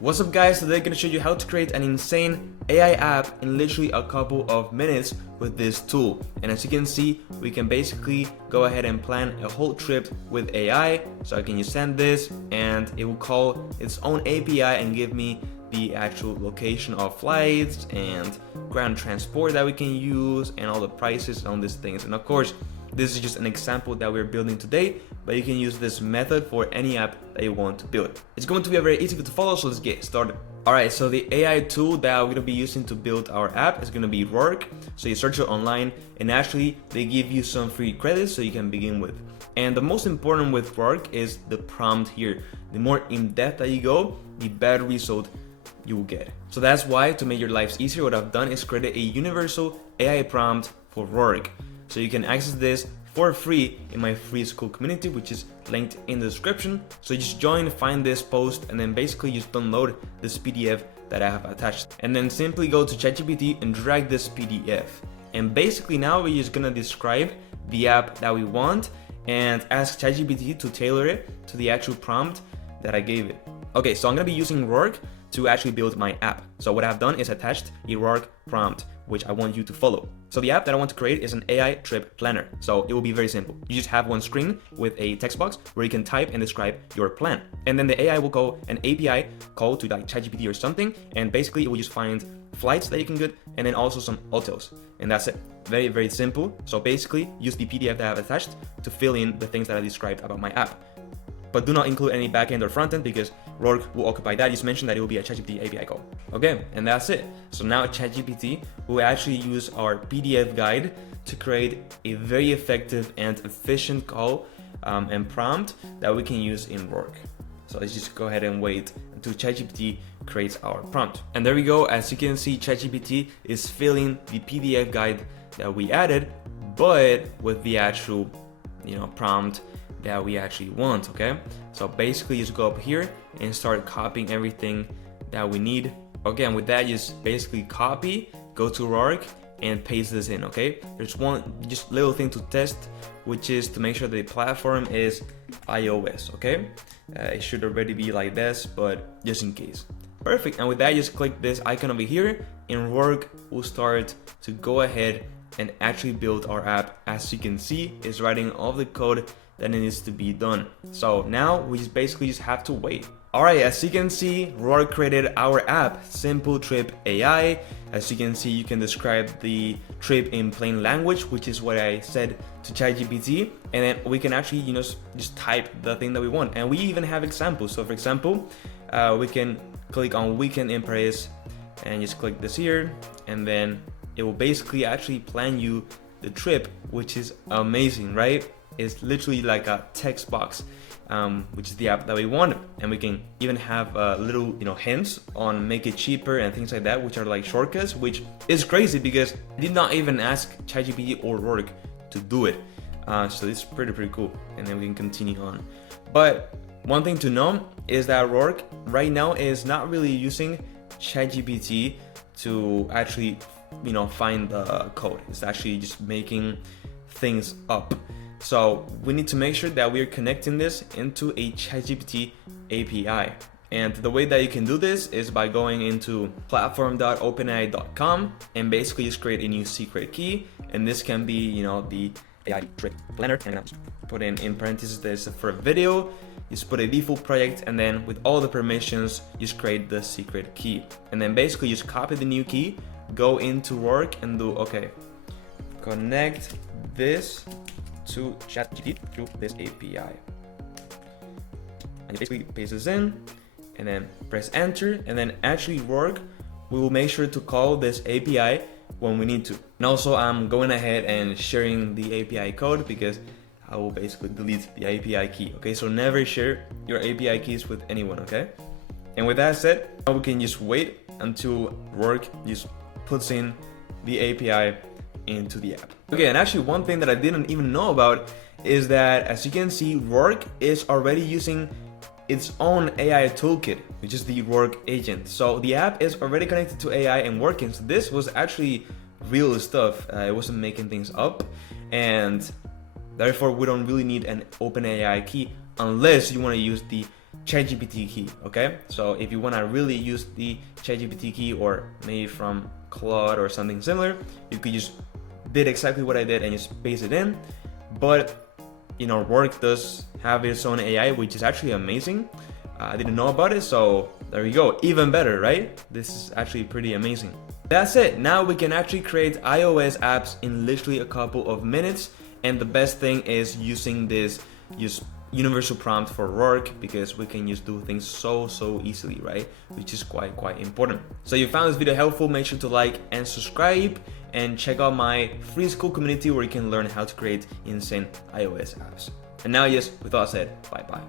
What's up guys, today I'm going to show you how to create an insane AI app in literally a couple of minutes with this tool. And as you can see, we can basically go ahead and plan a whole trip with AI. So I can just send this and it will call its own API and give me the actual location of flights and ground transport that we can use and all the prices on these things. And of course, this is just an example that we're building today, but you can use this method for any app that you want to build. It's going to be a very easy to follow, so let's get started. Alright, so the AI tool that we're going to be using to build our app is going to be Roark. So you search it online and actually they give you some free credits so you can begin with. And the most important with Roark is the prompt here. The more in depth that you go, the better result you will get. So that's why, to make your lives easier, what I've done is create a universal AI prompt for Roark. So you can access this for free in my free school community, which is linked in the description. So just join, find this post, and then basically just download this PDF that I have attached. And then simply go to ChatGPT and drag this PDF. And basically now we're just gonna describe the app that we want and ask ChatGPT to tailor it to the actual prompt that I gave it. Okay, so I'm gonna be using Roark to actually build my app. So what I've done is attached a Roark prompt, which I want you to follow. So the app that I want to create is an AI trip planner. So it will be very simple. You just have one screen with a text box where you can type and describe your plan. And then the AI will go an API call to like ChatGPT or something. And basically it will just find flights that you can get and then also some hotels. And that's it. Very, very simple. So basically use the PDF that I have attached to fill in the things that I described about my app. But do not include any backend or frontend because Roark will occupy that. Just mentioned that it will be a ChatGPT API call. Okay, and that's it. So now ChatGPT will actually use our PDF guide to create a very effective and efficient call and prompt that we can use in Roark. So let's just go ahead and wait until ChatGPT creates our prompt. And there we go. As you can see, ChatGPT is filling the PDF guide that we added, but with the actual, prompt that we actually want. Okay, so basically just go up here and start copying everything that we need. Okay, and with that, just basically copy, go to Roark and paste this in. Okay, there's one just little thing to test, which is to make sure the platform is iOS. Okay, it should already be like this, but just in case. Perfect. And with that, just click this icon over here and Roark will start to go ahead and actually build our app. As you can see, it's writing all the code that it needs to be done. So now we just basically just have to wait. Alright, as you can see, Roark created our app, Simple Trip AI. As you can see, you can describe the trip in plain language, which is what I said to ChatGPT, and then we can actually, just type the thing that we want. And we even have examples. So for example, we can click on Weekend in Paris and just click this here, and then it will basically actually plan you the trip, which is amazing, right? It's literally like a text box, which is the app that we want. And we can even have little, hints on make it cheaper and things like that, which are like shortcuts, which is crazy because I did not even ask ChatGPT or Roark to do it. So it's pretty cool. And then we can continue on. But one thing to know is that Roark right now is not really using ChatGPT to actually, find the code. It's actually just making things up. So we need to make sure that we're connecting this into a ChatGPT API. And the way that you can do this is by going into platform.openai.com and basically just create a new secret key. And this can be, the AI trip planner. And I'll put in parentheses this for a video. Just put a default project, and then with all the permissions, just create the secret key. And then basically just copy the new key, go into Roark and do, okay, connect this to ChatGPT through this API. And you basically paste this in and then press enter, and then actually Roark, we will make sure to call this API when we need to. And also I'm going ahead and sharing the API code because I will basically delete the API key. Okay, so never share your API keys with anyone, okay? And with that said, now we can just wait until Roark just puts in the API into the app. Okay, and actually one thing that I didn't even know about is that, as you can see, Roark is already using its own AI toolkit, which is the Roark agent. So the app is already connected to AI and working. So this was actually real stuff. It wasn't making things up, and therefore we don't really need an OpenAI key unless you want to use the ChatGPT key, okay? So if you want to really use the ChatGPT key, or maybe from Claude or something similar, you could just did exactly what I did and just paste it in. But you know, work does have its own AI, which is actually amazing. I didn't know about it, so there you go, even better, right? This is actually pretty amazing. That's it. Now we can actually create iOS apps in literally a couple of minutes. And the best thing is using this universal prompt for work, because we can just do things so easily, right? Which is quite important. So if you found this video helpful, make sure to like and subscribe, and check out my free school community where you can learn how to create insane iOS apps. And now, yes, with all said, bye.